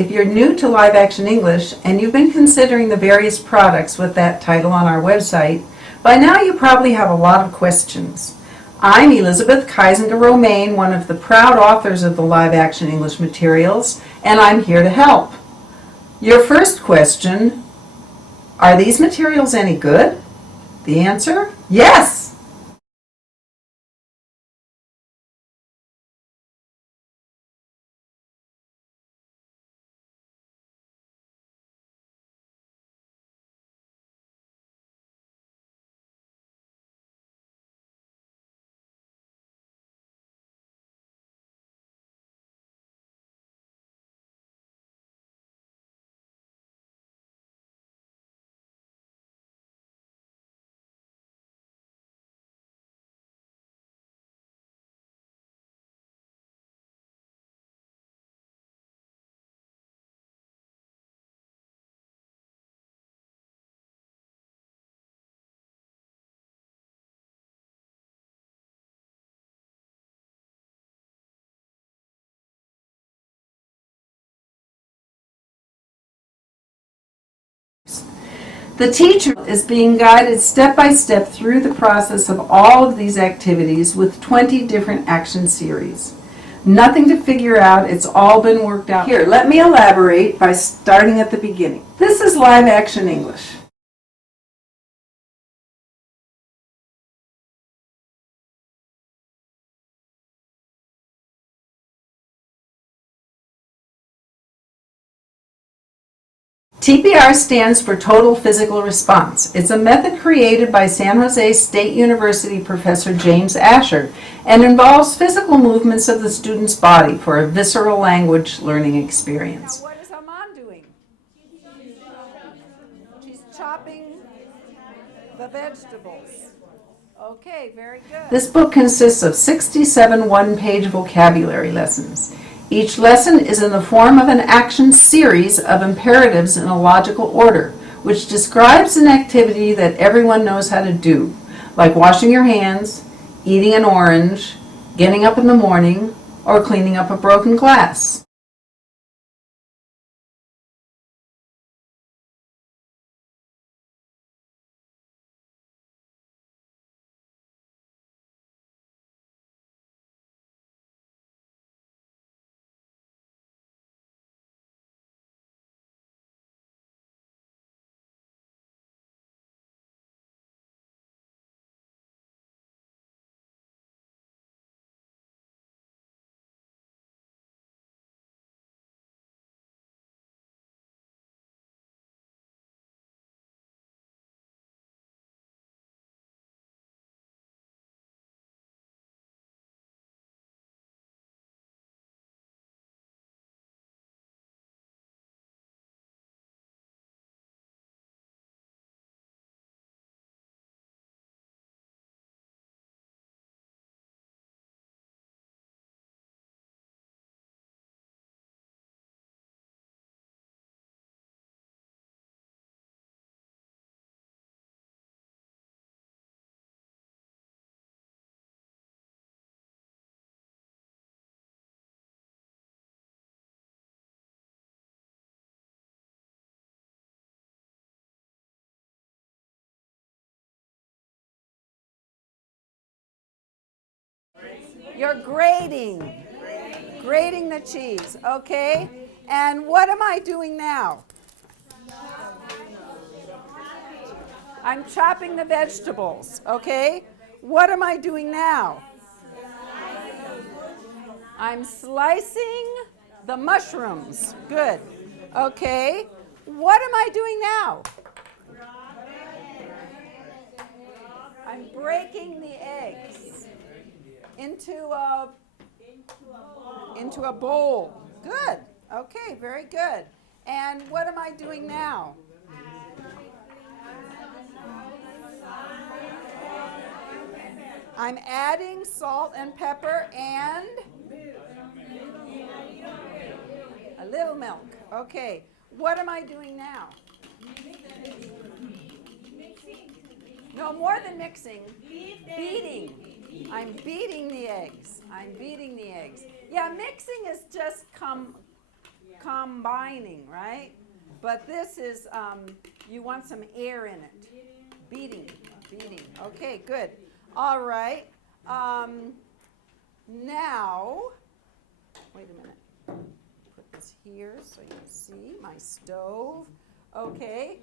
If you're new to Live Action English and you've been considering the various products with that title on our website, by now you probably have a lot of questions. I'm Elizabeth Kuizenga Romijn, one of the proud authors of the Live Action English materials, and I'm here to help. Your first question, are these materials any good? The answer, yes! The teacher is being guided step by step through the process of all of these activities with 20 different action series. Nothing to figure out, it's all been worked out. Here, let me elaborate by starting at the beginning. This is Live Action English. TPR stands for Total Physical Response. It's a method created by San Jose State University professor James Asher and involves physical movements of the student's body for a visceral language learning experience. Now what is Armand doing? She's chopping the vegetables. Okay, very good. This book consists of 67 one-page vocabulary lessons. Each lesson is in the form of an action series of imperatives in a logical order, which describes an activity that everyone knows how to do, like washing your hands, eating an orange, getting up in the morning, or cleaning up a broken glass. You're grating. Grating the cheese, okay? And what am I doing now? I'm chopping the vegetables, okay? What am I doing now? I'm slicing the mushrooms. Good. Okay. What am I doing now? I'm breaking the eggs into a bowl. Good. Okay, very good. And what am I doing now? I'm adding salt and pepper and a little milk. Okay. What am I doing now? No, more than mixing. Beating. I'm beating the eggs. I'm beating the eggs. Yeah, mixing is just come combining, right? But this is, you want some air in it. Beating. Okay, good. All right. Now, wait a minute. Put this here so you can see my stove. Okay.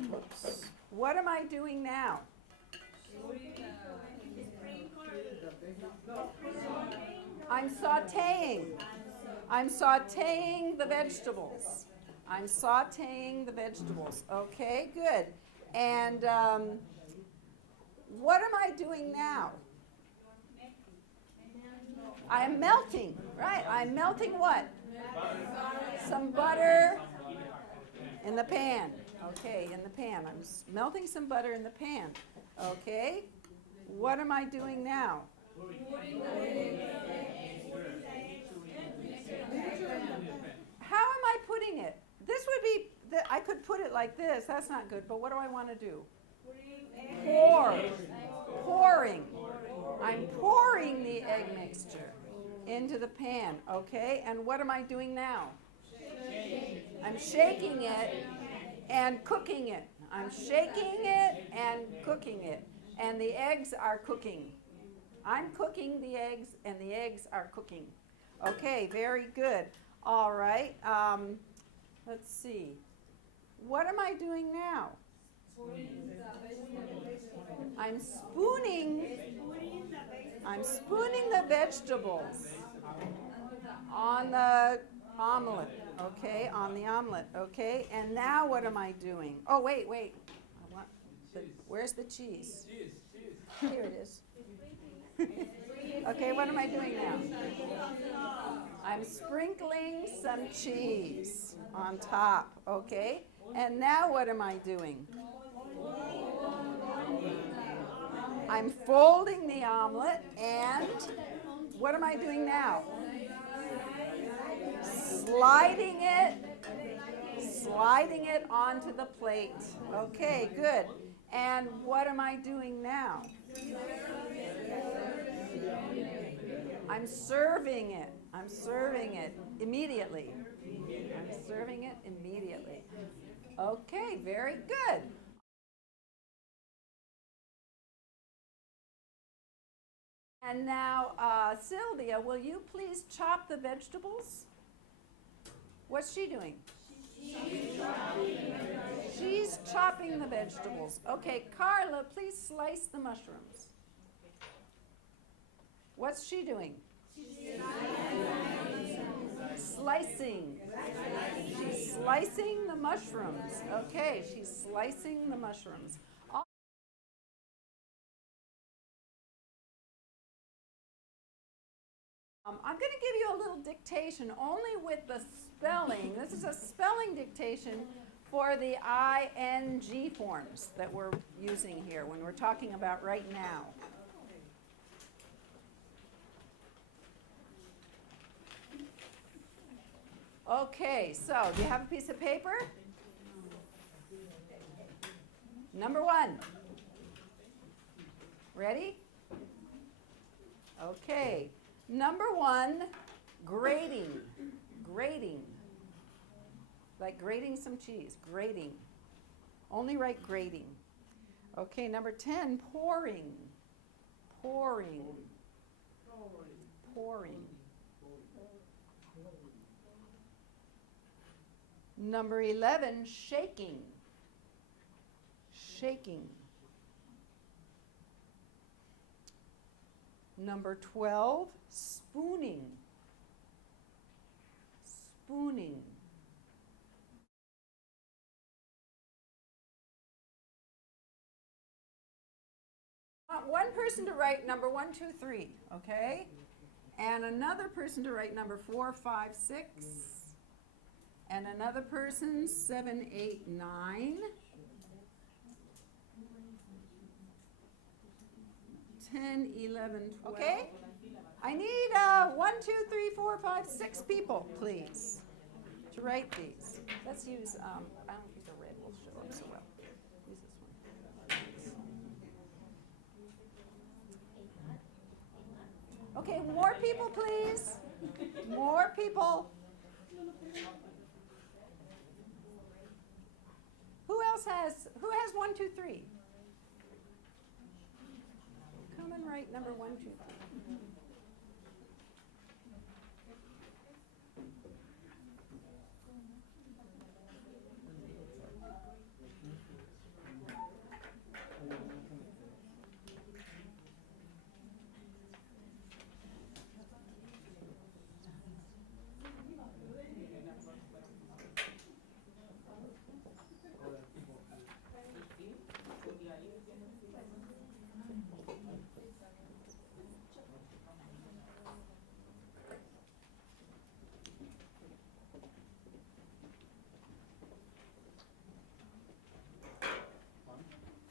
Oops. What am I doing now? I'm sautéing. I'm sautéing the vegetables. Okay, good. And what am I doing now? I'm melting, right? I'm melting what? Some butter in the pan. Okay, in the pan. I'm melting some butter in the pan. Okay. What am I doing now? How am I putting it? This would be, I could put it like this. That's not good. But what do I want to do? Pouring. I'm pouring the egg mixture into the pan. Okay. And what am I doing now? I'm shaking it and cooking it. I'm shaking it and cooking it. And the eggs are cooking. I'm cooking the eggs and the eggs are cooking. Okay, very good. All right. Let's see. What am I doing now? I'm spooning the vegetables on the omelet. Okay, on the omelet. Okay, and now what am I doing? Oh, wait. Where's the cheese? Here it is. Okay, what am I doing now? I'm sprinkling some cheese on top. Okay, and now what am I doing? I'm folding the omelet, and what am I doing now? Sliding it onto the plate. Okay, good. And what am I doing now? I'm serving it immediately. Okay, very good. And now, Sylvia, will you please chop the vegetables? What's she doing? She's chopping the vegetables. Okay, Carla, please slice the mushrooms. What's she doing? Slicing. She's slicing the mushrooms. Okay, she's slicing the mushrooms. I'm going to give you a little dictation only with the spelling. This is a spelling dictation for the ing forms that we're using here when we're talking about right now. Okay, so do you have a piece of paper? Number 1. Ready? Okay. Number 1, grating. Grating. Like grating some cheese. Grating. Only write grating. Okay, number 10, pouring. Pouring. Pouring. Number 11, shaking. Shaking. Number 12, spooning. Spooning. I want one person to write number 1, 2, 3, okay? And another person to write number 4, 5, 6. And another person 7, 8, 9. 10, 11, 12. Okay? I need 1, 2, 3, 4, 5, 6 people, please, to write these. Let's use, I don't think the red will show up so well. Use this one. Okay, more people, please. More people. Who has 1, 2, 3? Come and write number 1, 2, 3.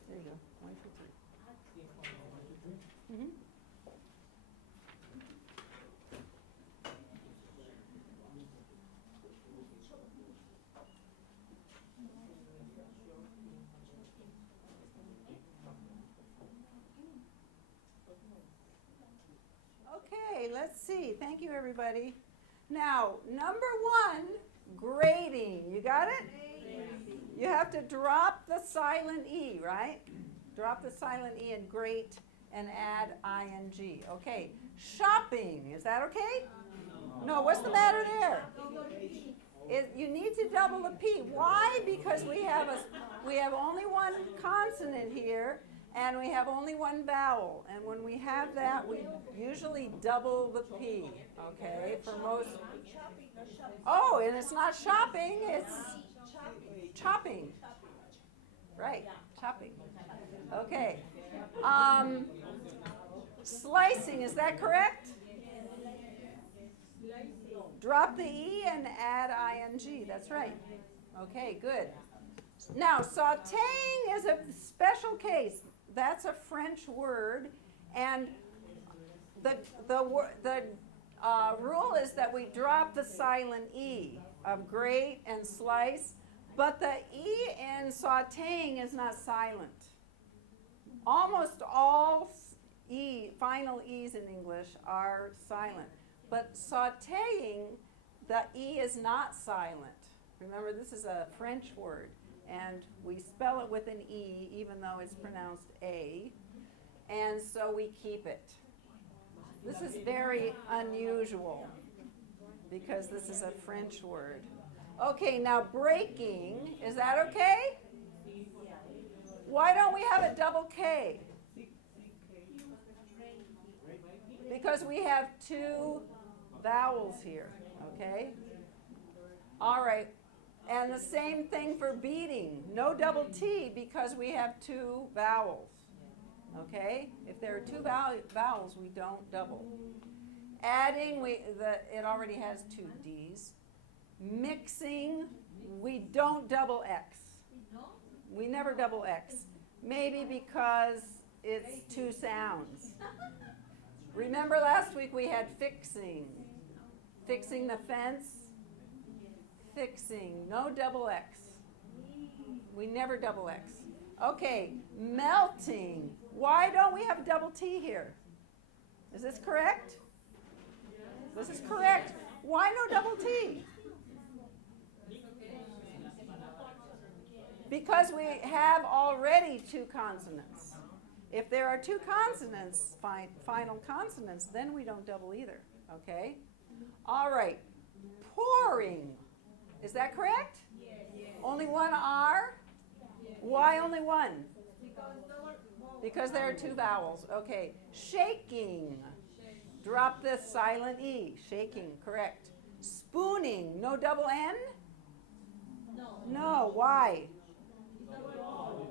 There you go. 1, 2, 3. Mm-hmm. Okay, let's see. Thank you, everybody. Now, number 1, grading. You got it? You have to drop the silent E, right? Drop the silent E and grate and add ing. Okay, shopping. Is that okay? No, what's the matter there? You need to double the P. Why? Because we have only one consonant here, and we have only one vowel. And when we have that, we usually double the P. Okay, for most. Oh, and it's not shopping, it's chopping. Right, chopping. Okay. Slicing, is that correct? Drop the E and add ing. That's right. Okay, good. Now, sautéing is a special case. That's a French word, and the rule is that we drop the silent E of grate and slice, but the E in sautéing is not silent. Almost all final E's in English are silent, but sautéing, the E is not silent. Remember, this is a French word, and we spell it with an E even though it's pronounced A, and so we keep it. This is very unusual because this is a French word. Okay, now breaking, is that okay? Why don't we have a double K? Because we have 2 vowels here, okay? All right, and the same thing for beating. No double T because we have 2 vowels, okay? If there are 2 vowels, we don't double. Adding, it already has 2 Ds. Mixing, we don't double X. We never double X. Maybe because it's 2 sounds. Remember last week we had fixing. Fixing the fence. Fixing, no double X. We never double X. Okay, melting. Why don't we have a double T here? Is this correct? This is correct. Why no double T? Because we have already 2 consonants. If there are 2 consonants, final consonants, then we don't double either, okay? All right, pouring. Is that correct? Yes. Only 1 R? Yes. Why only 1? Because there are 2 vowels. Okay, shaking. Drop the silent E. Shaking, correct. Spooning, no double N? No, why?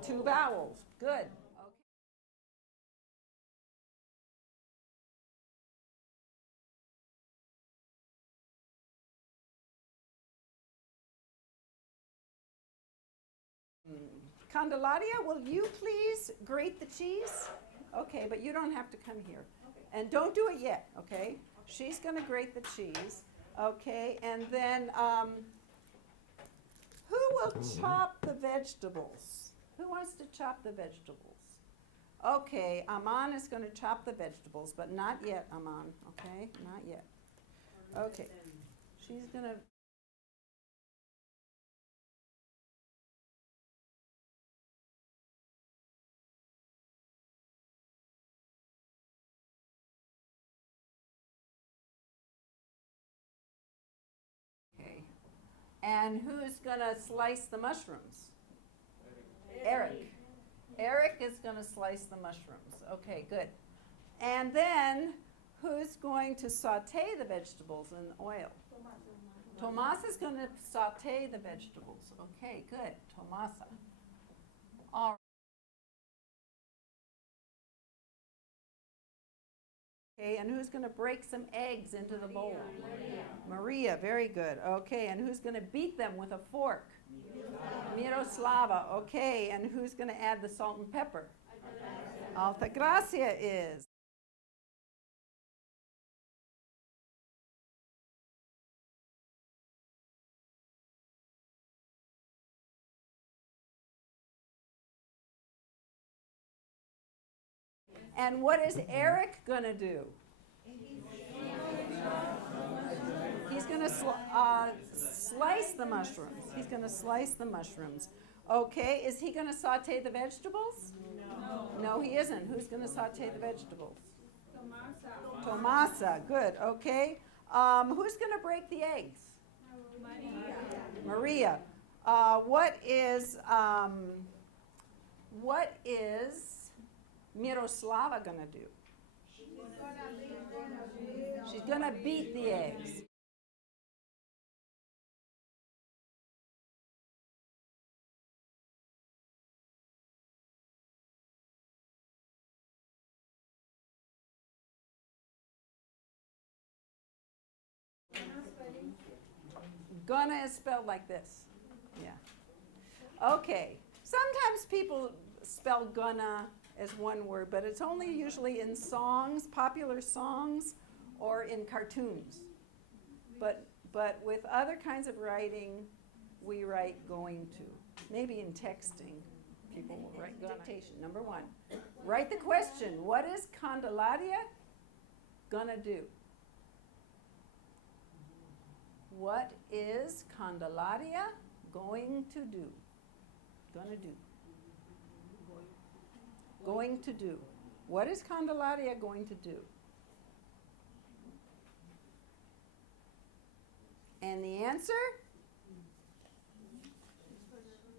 2 vowels. Good. Candelaria, will you please grate the cheese? Okay, but you don't have to come here. And don't do it yet, okay? She's going to grate the cheese. Okay, and then who will chop the vegetables? Who wants to chop the vegetables? Okay, Aman is going to chop the vegetables, but not yet, Aman, okay? Not yet. Okay, she's going to... Okay. And who's going to slice the mushrooms? Eric. Eric is going to slice the mushrooms. Okay, good. And then who's going to saute the vegetables in oil? Tomas is going to saute the vegetables. Okay, good. Tomasa. All right. Okay, and who's going to break some eggs into the bowl? Maria, very good. Okay, and who's going to beat them with a fork? Miroslava. Okay, and who's going to add the salt and pepper? Altagracia is. And what is Eric going to do? He's going to slice the mushrooms. He's going to slice the mushrooms. Okay, is he going to saute the vegetables? No, he isn't. Who's going to saute the vegetables? Tomasa, good, okay. Who's going to break the eggs? Maria. What is Miroslava going to do? She's going to beat the eggs. Gonna is spelled like this. Yeah. Okay. Sometimes people spell gonna as one word, but it's only usually in songs, popular songs, or in cartoons. But with other kinds of writing, we write going to. Maybe in texting, people will write gonna. Dictation, number 1. Write the question, what is Candelaria gonna do? What is Candelaria going to do? Gonna do. Going to do. What is Candelaria going to do? And the answer?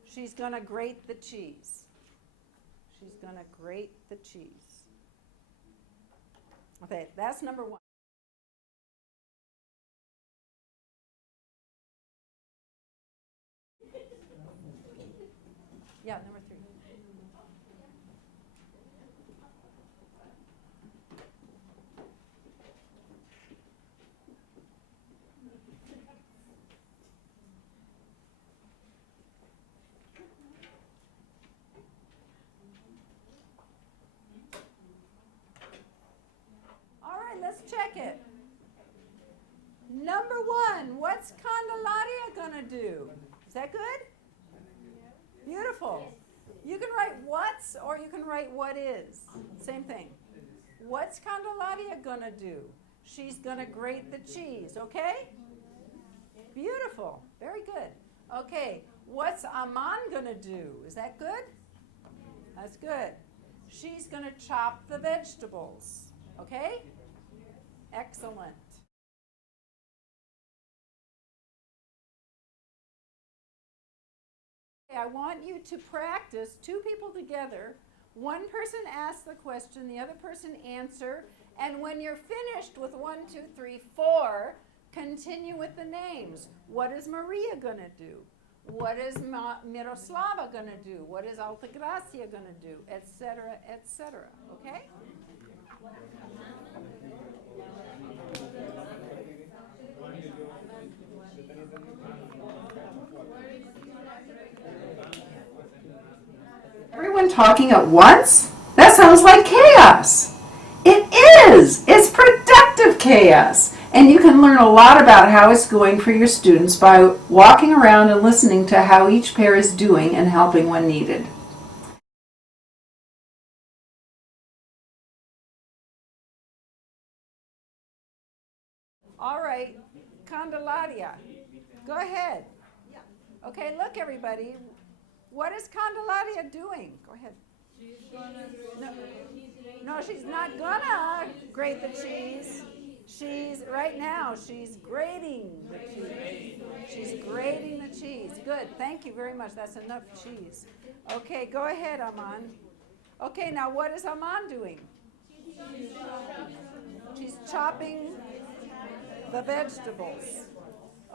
She's going to grate the cheese. She's going to grate the cheese. Okay, that's number 1. Yeah, number 3. All right, let's check it. Number 1, what's Candelaria gonna do? Is that good? Beautiful. You can write what's or you can write what is. Same thing. What's Candelaria gonna do? She's gonna grate the cheese, okay? Beautiful. Very good. Okay, what's Aman gonna do? Is that good? That's good. She's gonna chop the vegetables, okay? Excellent. I want you to practice 2 people together. One person asks the question, the other person answer, and when you're finished with 1, 2, 3, 4, continue with the names. What is Maria going to do? What is Miroslava going to do? What is Altagracia going to do? Etc., etc. Okay? Everyone talking at once? That sounds like chaos. It is. It's productive chaos. And you can learn a lot about how it's going for your students by walking around and listening to how each pair is doing and helping when needed. All right, Candelaria, go ahead. Okay, look, everybody. What is Candelaria doing? Go ahead. No, she's not gonna grate the cheese. She's she's grating the cheese. She's grating the cheese. Good. Thank you very much. That's enough cheese. Okay, go ahead, Aman. Okay, now what is Aman doing? She's chopping the vegetables.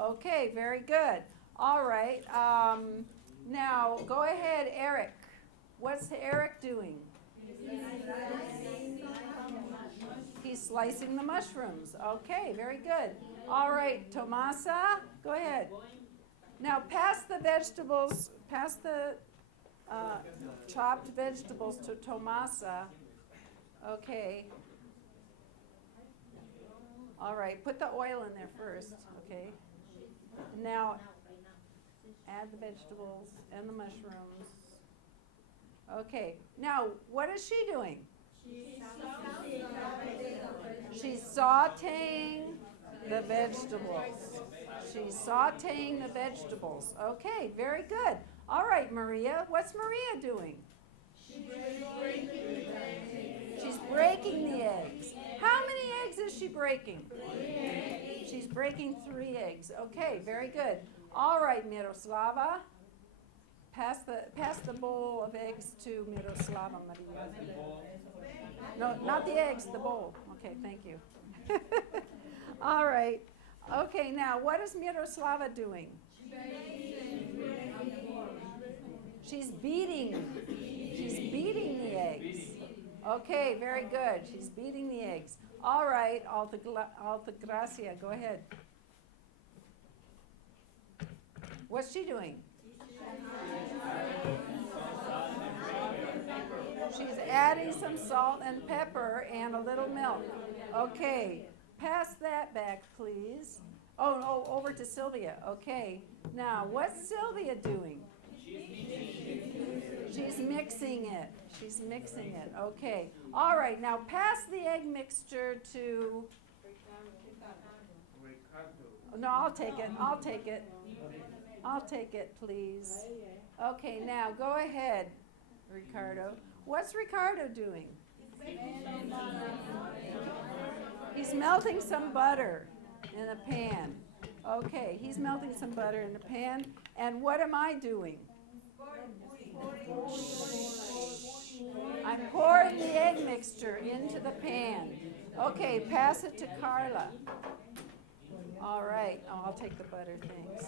Okay, very good. All right. Now go ahead, Eric. What's Eric doing? He's slicing the mushrooms. Okay, very good. All right, Tomasa, go ahead. Now pass the vegetables, pass the chopped vegetables to Tomasa. Okay. All right, put the oil in there first, okay? Now add the vegetables and the mushrooms. Okay, now what is she doing? She's sauteing the vegetables. She's sauteing the vegetables. Okay, very good. All right, Maria, what's Maria doing? She's breaking the eggs. How many eggs is she breaking? She's breaking 3 eggs. Okay, very good. All right, Miroslava. Pass the bowl of eggs to Miroslava, Maria. No, not the eggs, the bowl. Okay, thank you. All right. Okay, now what is Miroslava doing? She's beating the eggs. Okay, very good. She's beating the eggs. All right, Altagracia, go ahead. What's she doing? She's adding some salt and pepper and a little milk. Okay, pass that back, please. Oh, over to Sylvia. Okay, now what's Sylvia doing? She's mixing it. She's mixing it. Okay. All right, now pass the egg mixture to... No, I'll take it. I'll take it. I'll take it, please. Okay, now go ahead, Ricardo. What's Ricardo doing? He's melting some butter in a pan. Okay, he's melting some butter in a pan. And what am I doing? I'm pouring the egg mixture into the pan. Okay, pass it to Carla. All right. Oh, I'll take the butter, thanks.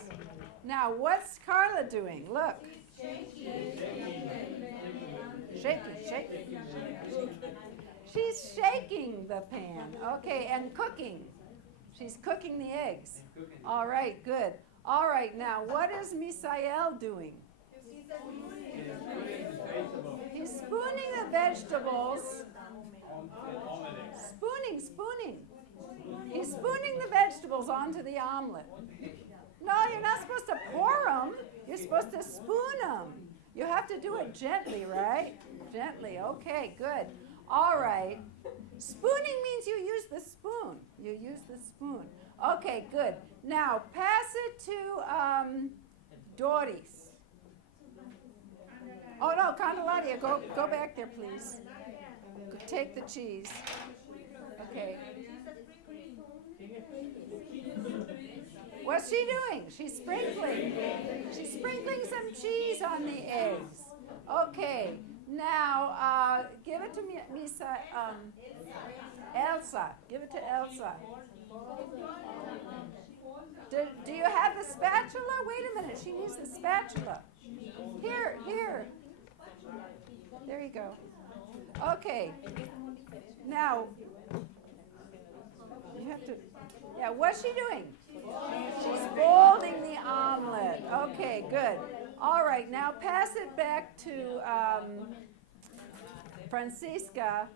Now, what's Carla doing? Look. Shaking. She's shaking the pan. Okay, and cooking. She's cooking the eggs. All right, good. All right, now, what is Misael doing? He's spooning the vegetables. Spooning. He's spooning the vegetables onto the omelet. No, you're not supposed to pour them. You're supposed to spoon them. You have to do it gently, right? Gently. Okay, good. All right. Spooning means you use the spoon. You use the spoon. Okay, good. Now, pass it to Doris. Oh, no, Candelaria, go back there, please. Take the cheese. Okay. What's she doing? She's sprinkling. She's sprinkling some cheese on the eggs. Okay. Now, give it to Elsa. Give it to Elsa. Do you have the spatula? Wait a minute. She needs the spatula. Here. There you go. Okay. Now, you have to... Yeah, what's she doing? She's folding the omelet. Okay, good. All right, now pass it back to Francisca.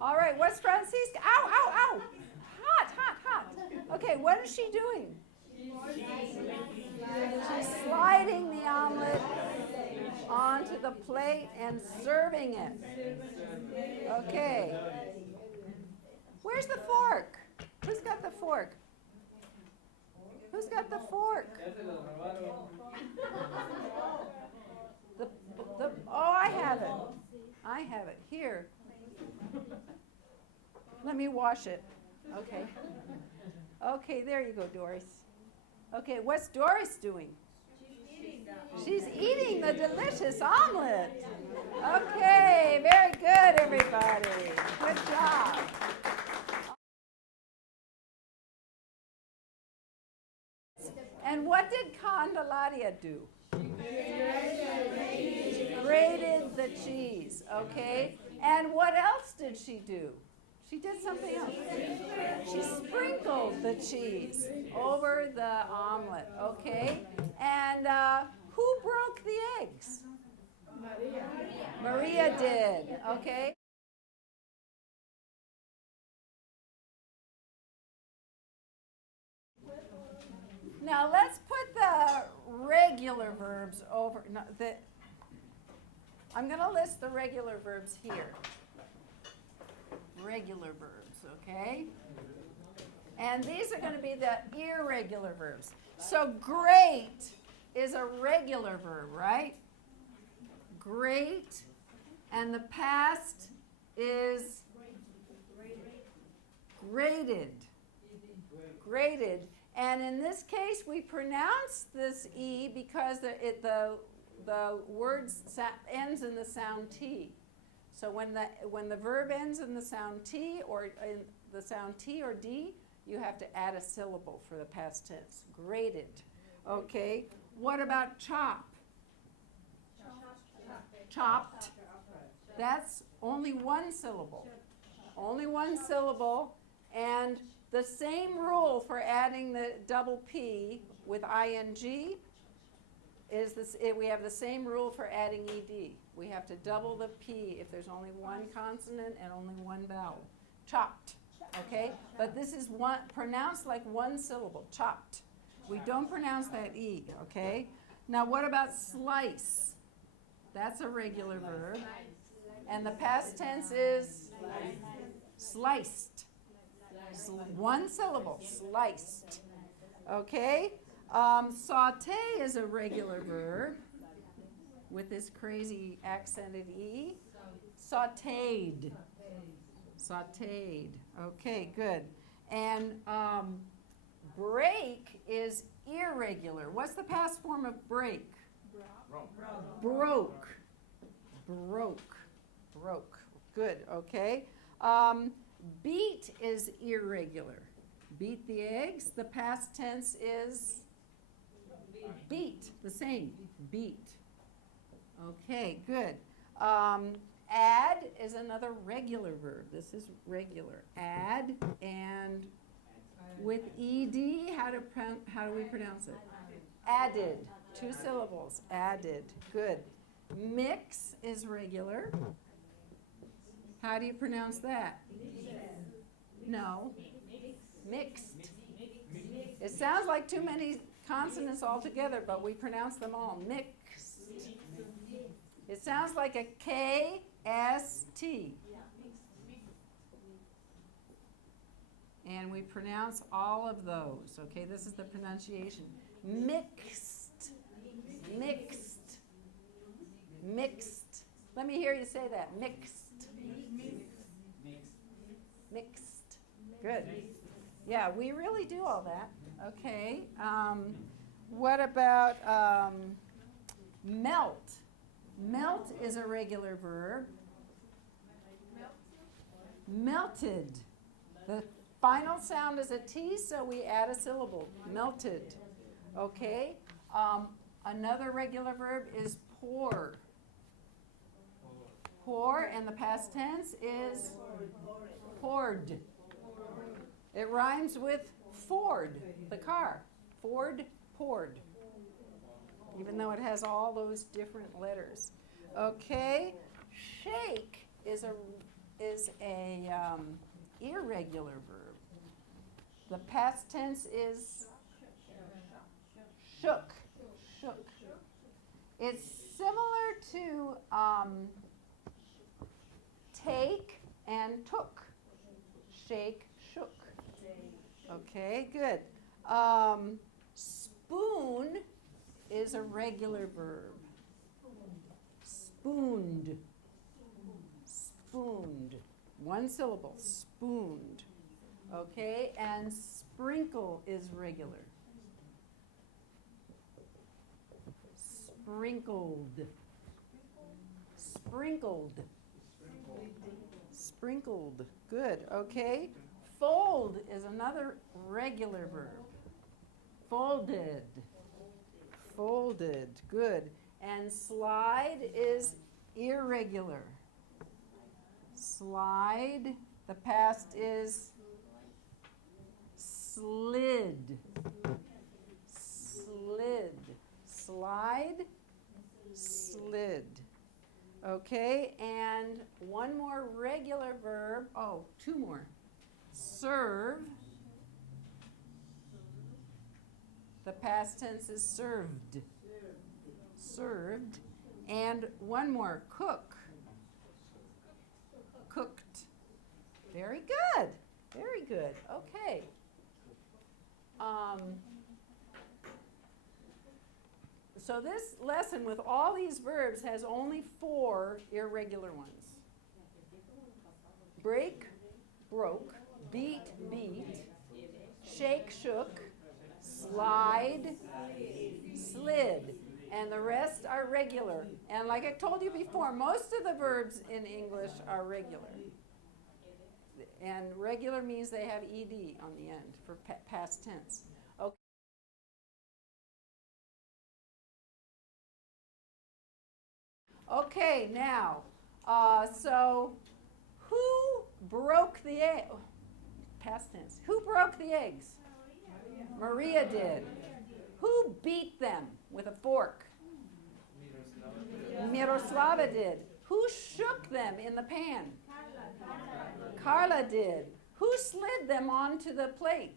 All right, what's Francisca? Ow! Hot. Okay, what is she doing? She's sliding the omelet onto the plate and serving it. Okay. Where's the fork? Who's got the fork? Who's got the fork? Oh, I have it. I have it. Here. Let me wash it. Okay. Okay, there you go, Doris. Okay, what's Doris doing? She's eating the delicious omelet. Okay, very good, everybody. Good job. And what did Candelaria do? She grated the cheese, okay? And what else did she do? She did something else. She sprinkled the cheese over the omelet, okay? And who broke the eggs? Maria did, okay? Now let's put the regular verbs over. No, I'm going to list the regular verbs here. Regular verbs, okay? And these are going to be the irregular verbs. So great is a regular verb, right? Great. And the past is graded. Graded. And in this case, we pronounce this E because the word ends in the sound T. So when the verb ends in the sound T or in the sound T or D, you have to add a syllable for the past tense. Graded. Okay. What about chop? Chopped. That's only one syllable. Only one syllable. And the same rule for adding the double P with ing is this. We have the same rule for adding ed. We have to double the P if there's only one consonant and only one vowel. Chopped, okay? But this is one pronounced like one syllable, chopped. We don't pronounce that E, okay? Now what about slice? That's a regular verb. And the past tense is sliced. One syllable, sliced. Okay? Saute is a regular verb with this crazy accented E. Sauteed. Sauteed. Okay, good. And break is irregular. What's the past form of break? Broke. Broke. Broke. Good, okay. Beat is irregular. Beat the eggs. The past tense is beat. The same. Beat. Okay, good. Add is another regular verb. This is regular. Add, and with ed, how do we pronounce it? Added. 2 syllables. Added. Good. Mix is regular. How do you pronounce that? No. Mixed. It sounds like too many consonants altogether, but we pronounce them all. Mixed. It sounds like a K-S-T. And we pronounce all of those. Okay, this is the pronunciation. Mixed. Mixed. Mixed. Let me hear you say that. Mixed. Mixed. Good. Yeah, we really do all that. Okay. What about melt? Melt is a regular verb. Melted. The final sound is a T, so we add a syllable. Melted. Okay. Another regular verb is pour. Pour, and the past tense is poured. It rhymes with Ford, the car. Ford, poured. Even though it has all those different letters. Okay, shake is a irregular verb. The past tense is shook. Shook. It's similar to take and took. Shake, shook. Okay, good. Spoon is a regular verb. Spooned. Spooned. One syllable. Spooned. Okay, and sprinkle is regular. Sprinkled. Sprinkled. Sprinkled. Good. Okay. Fold is another regular verb. Folded. Folded. Good. And slide is irregular. Slide. The past is slid. Slid. Slide. Slid. Okay, and one more regular verb. Oh, two more. Serve. The past tense is served. Served. And one more. Cook. Cooked. Very good. Very good. Okay. So this lesson with all these verbs has only 4 irregular ones. Break, broke, beat, beat, shake, shook, slide, slid. And the rest are regular. And like I told you before, most of the verbs in English are regular. And regular means they have ed on the end for past tense. Okay. Okay, now, so who broke the egg? Past tense. Who broke the eggs? Maria did. Who beat them with a fork? Miroslava did. Who shook them in the pan? Carla did. Who slid them onto the plate?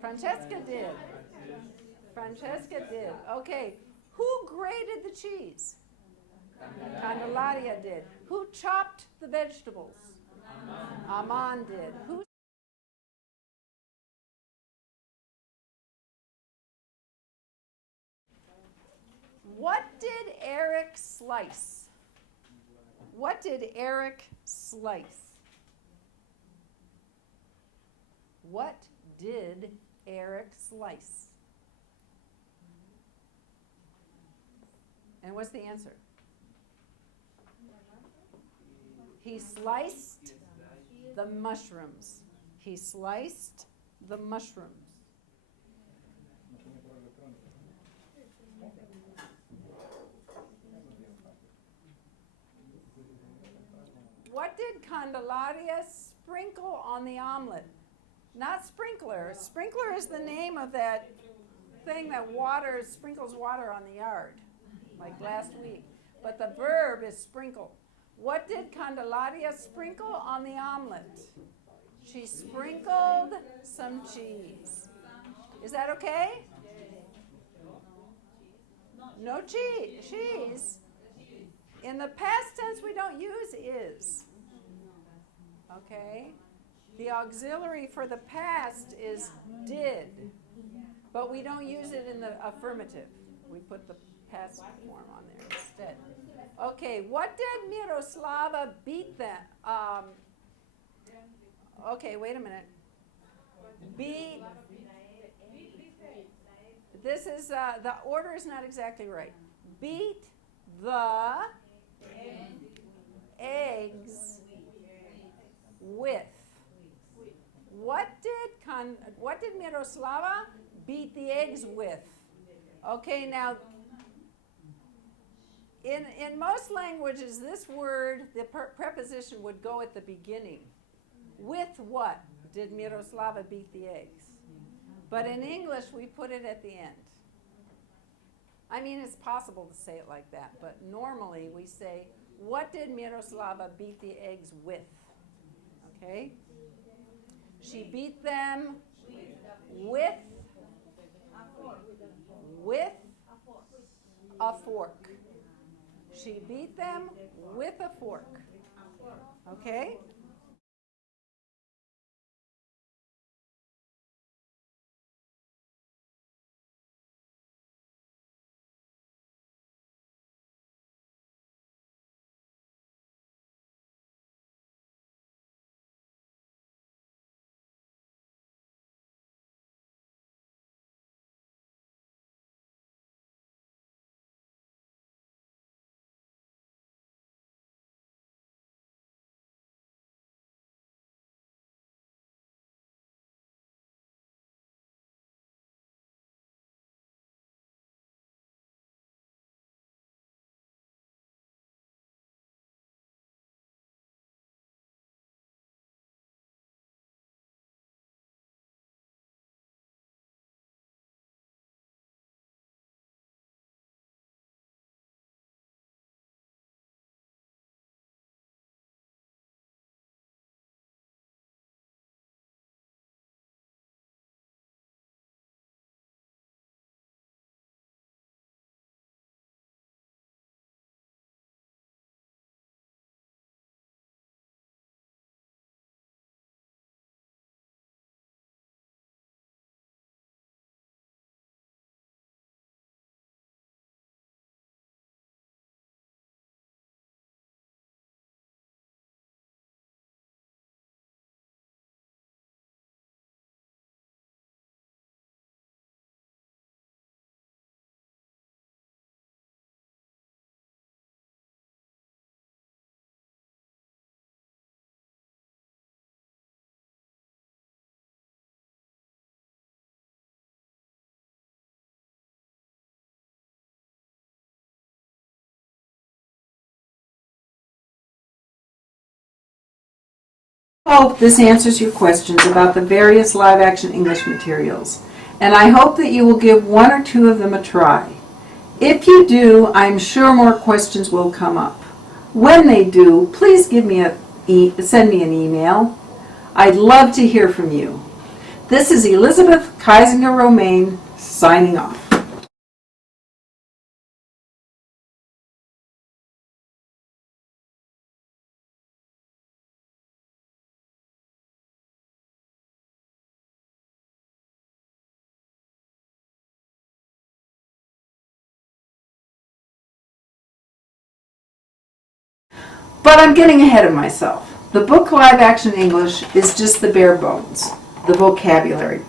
Francesca did. Francesca did. Okay. Who grated the cheese? Candelaria did. Who chopped the vegetables? Aman did. Who What did Eric slice? What did Eric slice? What did Eric slice? And what's the answer? He sliced the mushrooms. He sliced the mushrooms. What did Candelaria sprinkle on the omelet? Not sprinkler. Sprinkler is the name of that thing that sprinkles water on the yard, like last week. But the verb is sprinkle. What did Candelaria sprinkle on the omelet? She sprinkled some cheese. Is that okay? No cheese. In the past tense, we don't use is. Okay? The auxiliary for the past is did. But we don't use it in the affirmative. We put the past form on there instead. Okay, what did Miroslava beat that? Okay, wait a minute. Beat. This is, the order is not exactly right. Beat the eggs with. What did Miroslava beat the eggs with? Okay, now, in most languages, this word, the preposition would go at the beginning. With what did Miroslava beat the eggs? But in English, we put it at the end. I mean, it's possible to say it like that, but normally we say, what did Miroslava beat the eggs with? Okay? She beat them with a fork. She beat them with a fork. Okay? hope this answers your questions about the various live-action English materials, and I hope that you will give one or two of them a try. If you do, I'm sure more questions will come up. When they do, please send me an email. I'd love to hear from you. This is Elizabeth Kuizenga Romijn signing off. But I'm getting ahead of myself. The book Live Action English is just the bare bones, the vocabulary.